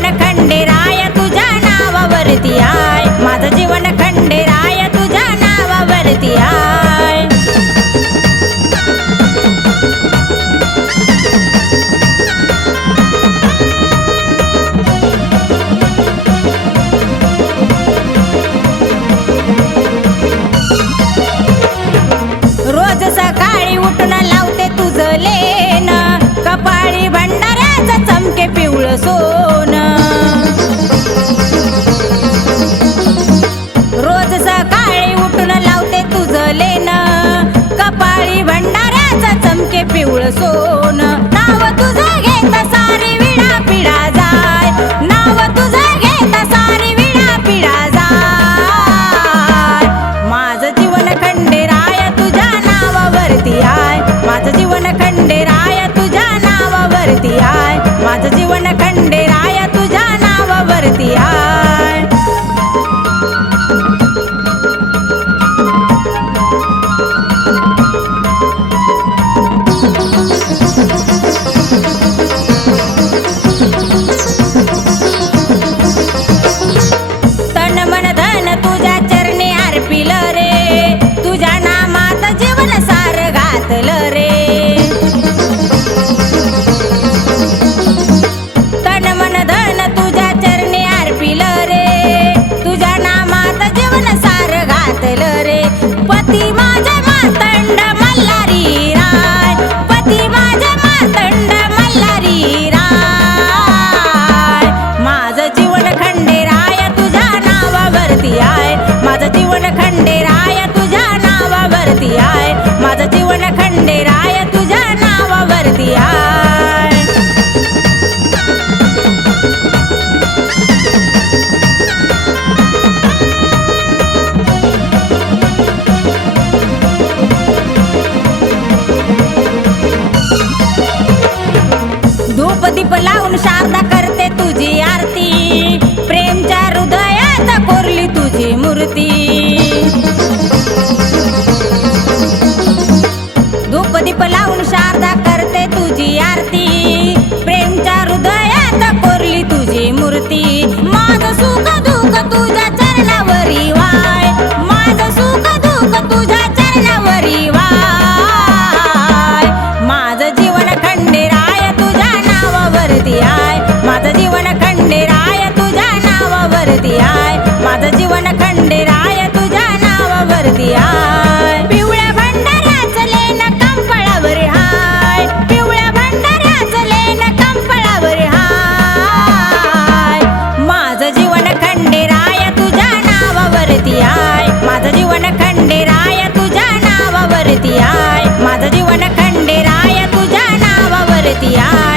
buena. besos. berarti ಸತಿಯಾ